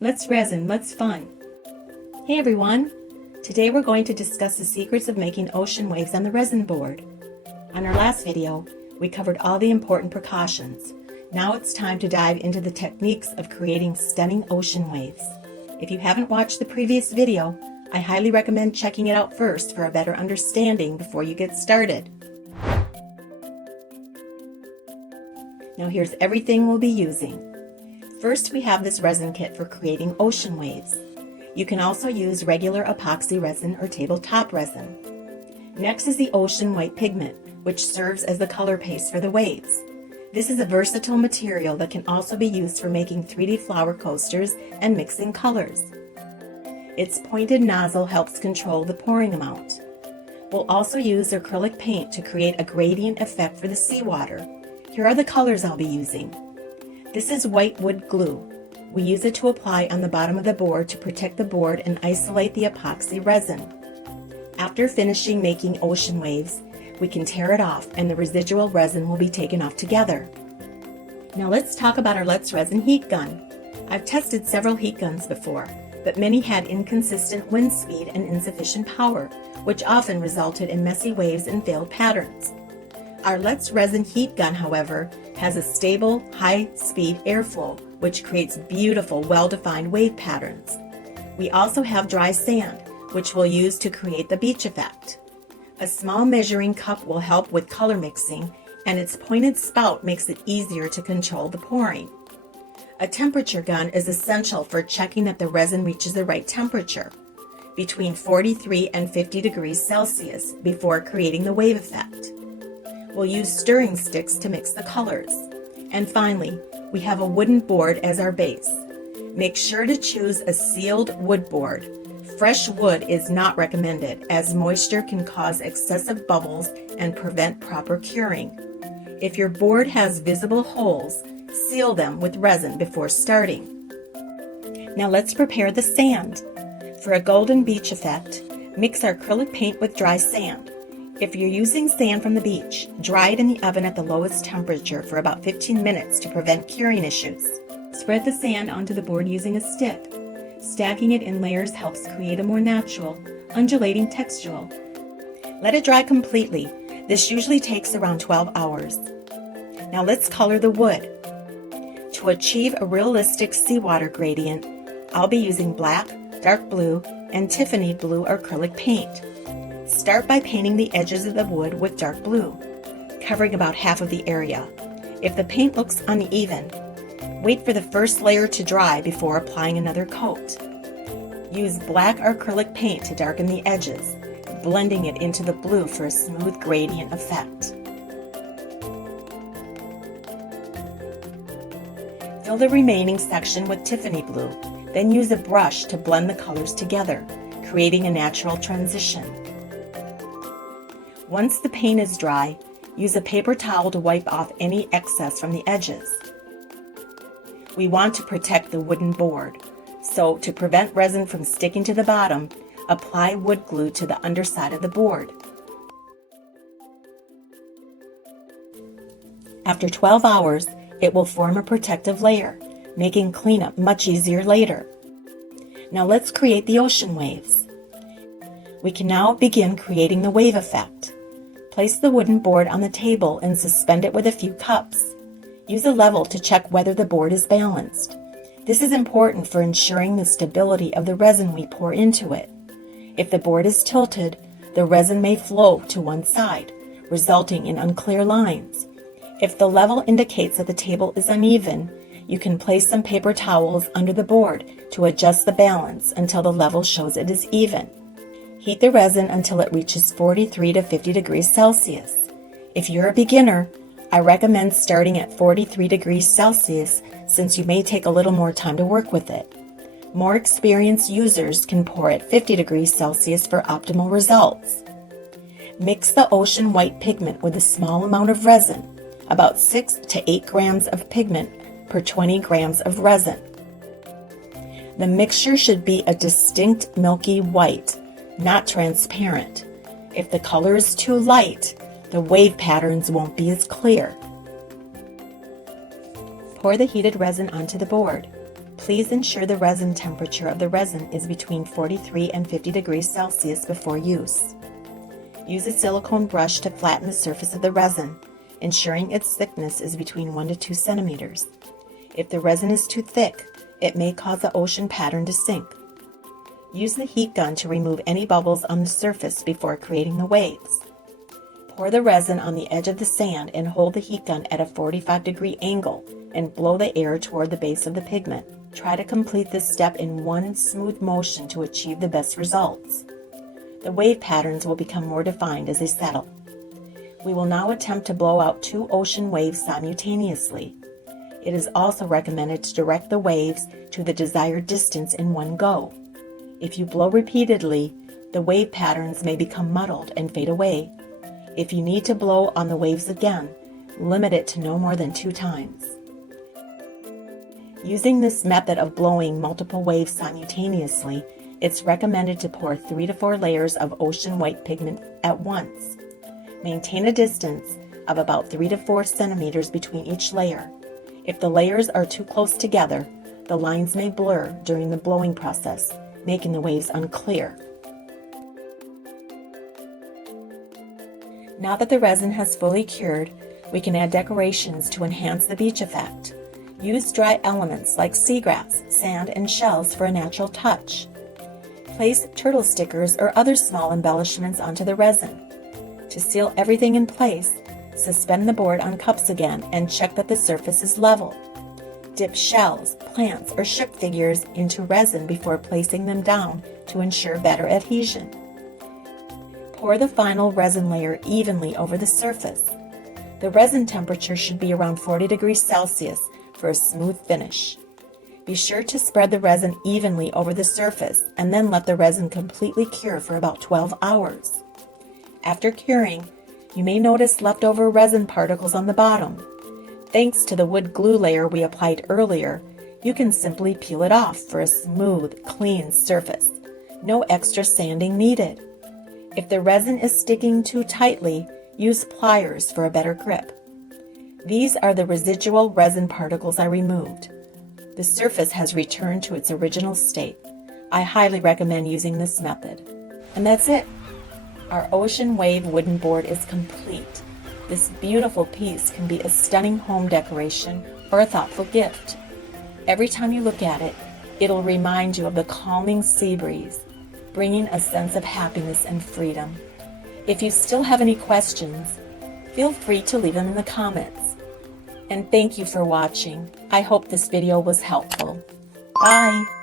Let's resin, let's fun. Hey everyone! Today we're going to discuss the secrets of making ocean waves on the resin board. On our last video, we covered all the important precautions. Now it's time to dive into the techniques of creating stunning ocean waves. If you haven't watched the previous video, I highly recommend checking it out first for a better understanding before you get started. Now here's everything we'll be using. First, we have this resin kit for creating ocean waves. You can also use regular epoxy resin or tabletop resin. Next is the ocean white pigment, which serves as the color paste for the waves. This is a versatile material that can also be used for making 3D flower coasters and mixing colors. Its pointed nozzle helps control the pouring amount. We'll also use acrylic paint to create a gradient effect for the seawater. Here are the colors I'll be using. This is white wood glue. We use it to apply on the bottom of the board to protect the board and isolate the epoxy resin. After finishing making ocean waves, we can tear it off and the residual resin will be taken off together. Now let's talk about our Let's Resin heat gun. I've tested several heat guns before, but many had inconsistent wind speed and insufficient power, which often resulted in messy waves and failed patterns. Our Let's Resin heat gun, however, has a stable, high-speed airflow, which creates beautiful, well-defined wave patterns. We also have dry sand, which we'll use to create the beach effect. A small measuring cup will help with color mixing, and its pointed spout makes it easier to control the pouring. A temperature gun is essential for checking that the resin reaches the right temperature, between 43 and 50 degrees Celsius, before creating the wave effect. We'll use stirring sticks to mix the colors. And finally, we have a wooden board as our base. Make sure to choose a sealed wood board. Fresh wood is not recommended, as moisture can cause excessive bubbles and prevent proper curing. If your board has visible holes, seal them with resin before starting. Now let's prepare the sand. For a golden beach effect, mix our acrylic paint with dry sand. If you're using sand from the beach, dry it in the oven at the lowest temperature for about 15 minutes to prevent curing issues. Spread the sand onto the board using a stick. Stacking it in layers helps create a more natural, undulating texture. Let it dry completely. This usually takes around 12 hours. Now let's color the wood. To achieve a realistic seawater gradient, I'll be using black, dark blue, and Tiffany blue acrylic paint. Start by painting the edges of the wood with dark blue, covering about half of the area. If the paint looks uneven, wait for the first layer to dry before applying another coat. Use black acrylic paint to darken the edges, blending it into the blue for a smooth gradient effect. Fill the remaining section with Tiffany blue, then use a brush to blend the colors together, creating a natural transition. Once the paint is dry, use a paper towel to wipe off any excess from the edges. We want to protect the wooden board, so to prevent resin from sticking to the bottom, apply wood glue to the underside of the board. After 12 hours, it will form a protective layer, making cleanup much easier later. Now let's create the ocean waves. We can now begin creating the wave effect. Place the wooden board on the table and suspend it with a few cups. Use a level to check whether the board is balanced. This is important for ensuring the stability of the resin we pour into it. If the board is tilted, the resin may flow to one side, resulting in unclear lines. If the level indicates that the table is uneven, you can place some paper towels under the board to adjust the balance until the level shows it is even. Heat the resin until it reaches 43 to 50 degrees Celsius. If you're a beginner, I recommend starting at 43 degrees Celsius since you may take a little more time to work with it. More experienced users can pour at 50 degrees Celsius for optimal results. Mix the ocean white pigment with a small amount of resin, about 6 to 8 grams of pigment per 20 grams of resin. The mixture should be a distinct milky white, not transparent. If the color is too light, the wave patterns won't be as clear. Pour the heated resin onto the board. Please ensure the resin temperature of the resin is between 43 and 50 degrees Celsius before use. Use a silicone brush to flatten the surface of the resin, ensuring its thickness is between 1 to 2 centimeters. If the resin is too thick, it may cause the ocean pattern to sink. Use the heat gun to remove any bubbles on the surface before creating the waves. Pour the resin on the edge of the sand and hold the heat gun at a 45-degree angle and blow the air toward the base of the pigment. Try to complete this step in one smooth motion to achieve the best results. The wave patterns will become more defined as they settle. We will now attempt to blow out 2 ocean waves simultaneously. It is also recommended to direct the waves to the desired distance in one go. If you blow repeatedly, the wave patterns may become muddled and fade away. If you need to blow on the waves again, limit it to no more than 2 times. Using this method of blowing multiple waves simultaneously, it's recommended to pour 3 to 4 layers of ocean white pigment at once. Maintain a distance of about 3 to 4 centimeters between each layer. If the layers are too close together, the lines may blur during the blowing process, making the waves unclear. Now that the resin has fully cured, we can add decorations to enhance the beach effect. Use dry elements like seagrass, sand, and shells for a natural touch. Place turtle stickers or other small embellishments onto the resin. To seal everything in place, suspend the board on cups again and check that the surface is level. Dip shells, plants, or ship figures into resin before placing them down to ensure better adhesion. Pour the final resin layer evenly over the surface. The resin temperature should be around 40 degrees Celsius for a smooth finish. Be sure to spread the resin evenly over the surface and then let the resin completely cure for about 12 hours. After curing, you may notice leftover resin particles on the bottom. Thanks to the wood glue layer we applied earlier, you can simply peel it off for a smooth, clean surface. No extra sanding needed. If the resin is sticking too tightly, use pliers for a better grip. These are the residual resin particles I removed. The surface has returned to its original state. I highly recommend using this method. And that's it. Our ocean wave wooden board is complete. This beautiful piece can be a stunning home decoration or a thoughtful gift. Every time you look at it, it'll remind you of the calming sea breeze, bringing a sense of happiness and freedom. If you still have any questions, feel free to leave them in the comments. And thank you for watching. I hope this video was helpful. Bye!